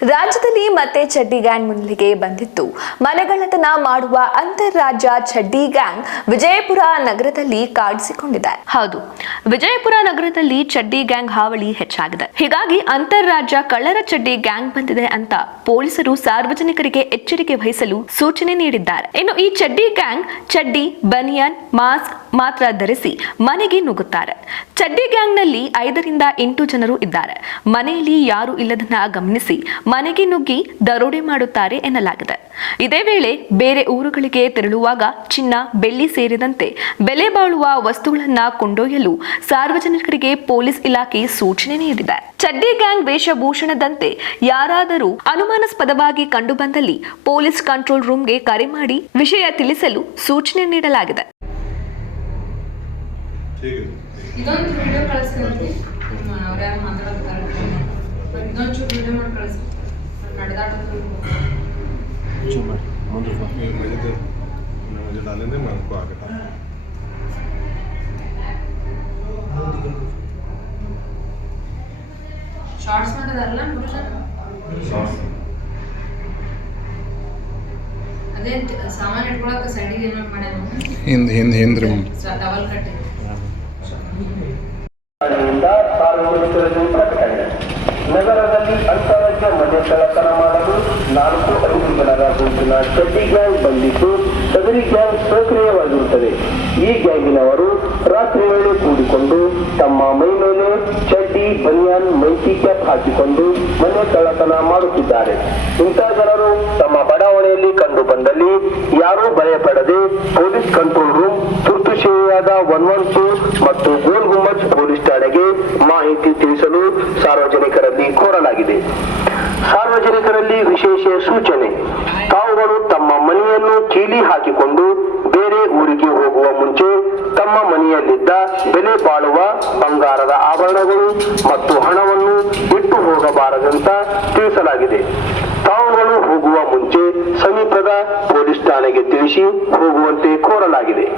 ರಾಜ್ಯದಲ್ಲಿ ಮತ್ತೆ ಚಡ್ಡಿ ಗ್ಯಾಂಗ್ ಮುನ್ನೆಲೆಗೆ ಬಂದಿತ್ತು. ಮನೆಗಳ್ಳತನ ಮಾಡುವ ಅಂತರಾಜ್ಯ ಚಡ್ಡಿ ಗ್ಯಾಂಗ್ ವಿಜಯಪುರ ನಗರದಲ್ಲಿ ಕಾಣಿಸಿಕೊಂಡಿದೆ. ಹೌದು, ವಿಜಯಪುರ ನಗರದಲ್ಲಿ ಚಡ್ಡಿ ಗ್ಯಾಂಗ್ ಹಾವಳಿ ಹೆಚ್ಚಾಗಿದೆ. ಹೀಗಾಗಿ ಅಂತರಾಜ್ಯ ಕಳ್ಳರ ಚಡ್ಡಿ ಗ್ಯಾಂಗ್ ಬಂದಿದೆ ಅಂತ ಪೊಲೀಸರು ಸಾರ್ವಜನಿಕರಿಗೆ ಎಚ್ಚರಿಕೆ ವಹಿಸಲು ಸೂಚನೆ ನೀಡಿದ್ದಾರೆ. ಇನ್ನು ಈ ಚಡ್ಡಿ ಗ್ಯಾಂಗ್ ಚಡ್ಡಿ, ಬನಿಯನ್, ಮಾಸ್ಕ್ ಮಾತ್ರ ಧರಿಸಿ ಮನೆಗೆ ನುಗ್ಗುತ್ತಾರೆ. ಚಡ್ಡಿ ಗ್ಯಾಂಗ್ನಲ್ಲಿ ಐದರಿಂದ ಎಂಟು ಜನರು ಇದ್ದಾರೆ. ಮನೆಯಲ್ಲಿ ಯಾರು ಇಲ್ಲದನ್ನ ಗಮನಿಸಿ ಮನೆಗೆ ನುಗ್ಗಿ ದರೋಡೆ ಮಾಡುತ್ತಾರೆ ಎನ್ನಲಾಗಿದೆ. ಇದೇ ವೇಳೆ ಬೇರೆ ಊರುಗಳಿಗೆ ತೆರಳುವಾಗ ಚಿನ್ನ ಬೆಳ್ಳಿ ಸೇರಿದಂತೆ ಬೆಲೆ ಬಾಳುವ ವಸ್ತುಗಳನ್ನು ಕೊಂಡೊಯ್ಯಲು ಸಾರ್ವಜನಿಕರಿಗೆ ಪೊಲೀಸ್ ಇಲಾಖೆ ಸೂಚನೆ ನೀಡಿದೆ. ಚಡ್ಡಿ ಗ್ಯಾಂಗ್ ವೇಷಭೂಷಣದಂತೆ ಯಾರಾದರೂ ಅನುಮಾನಾಸ್ಪದವಾಗಿ ಕಂಡುಬಂದಲ್ಲಿ ಪೊಲೀಸ್ ಕಂಟ್ರೋಲ್ ರೂಮ್ಗೆ ಕರೆ ಮಾಡಿ ವಿಷಯ ತಿಳಿಸಲು ಸೂಚನೆ ನೀಡಲಾಗಿದೆ. ಇದೊಂದು ವಿಡಿಯೋ ಕಳಿಸ್ತೀನಿ ನಿಮ್ಮ ಮಾತಾಡ್ತಾರೆ ಜಿಲ್ಲೆ ಮನಕ್ಕೂ ಆಗಟ ಶಾರ್ಟ್ಸ್ ಮಾಡಿದಾರಲ್ಲ ಸೈಡಿಗೆ ಏನೋ ಮಾಡ್ಯಾರ ಹಿಂದೆ ಹಿಂದೆ ಹಿಂದೆ ರೀ ಟವಲ್ ಕಟ್ಟಿ ನಗರದಲ್ಲಿ ಅಂತಾರಾಜ್ಯ ಮದ್ಯ ಕಳ್ಳತನ ಮಾಡಲು ನಾಲ್ಕು ಐದು ಜನರ ಗುಂಪಿನ ಚಡ್ಡಿ ಗ್ಯಾಂಗ್ ಬಂದಿದ್ದು ಸದರಿ ಗ್ಯಾಂಗ್ ಸಕ್ರಿಯವಾಗಿರುತ್ತದೆ. ಈ ಗ್ಯಾಂಗಿನವರು ರಾತ್ರಿ ವೇಳೆ ಕೂಡಿಕೊಂಡು ತಮ್ಮ ಮೈ ಮೇಲೆ ಚಡ್ಡಿ ಬನಿಯಾನ್ ಮೈಕಿ ಕ್ಯಾಪ್ ಹಾಕಿಕೊಂಡು ಮನೆ ಕಳ್ಳತನ ಮಾಡುತ್ತಿದ್ದಾರೆ. ಇಂತಹ ಜನರು ತಮ್ಮ ಬಡಾವಣೆಯಲ್ಲಿ ಕಂಡು ಬಂದಲ್ಲಿ ಯಾರೂ ಭಯಪಡದೆ ಪೊಲೀಸ್ ಕಂಟ್ರೋಲ್ ಸೇವೆಯಾದ ಒನ್ ಒನ್ ಫೋರ್ ಮತ್ತು ಗೋಲ್ ಗುಮ್ಮಜ್ ಪೊಲೀಸ್ ಠಾಣೆಗೆ ಮಾಹಿತಿ ತಿಳಿಸಲು ಸಾರ್ವಜನಿಕರಲ್ಲಿ ಕೋರಲಾಗಿದೆ. ಸಾರ್ವಜನಿಕರಲ್ಲಿ ವಿಶೇಷ ಸೂಚನೆ. ತಾವುಗಳು ತಮ್ಮ ಮನೆಯನ್ನು ಕೀಲಿ ಹಾಕಿಕೊಂಡು ಬೇರೆ ಊರಿಗೆ ಹೋಗುವ ಮುಂಚೆ ತಮ್ಮ ಮನೆಯಲ್ಲಿದ್ದ ಬೆಲೆ ಬಾಳುವ ಬಂಗಾರದ ಆಭರಣಗಳು ಮತ್ತು ಹಣವನ್ನು ಬಿಟ್ಟು ಹೋಗಬಾರದಂತ ತಿಳಿಸಲಾಗಿದೆ. ತಾವುಗಳು ಹೋಗುವ ಮುಂಚೆ ಸಮೀಪದ ಪೊಲೀಸ್ ಠಾಣೆಗೆ ತಿಳಿಸಿ ಹೋಗುವಂತೆ ಕೋರಲಾಗಿದೆ.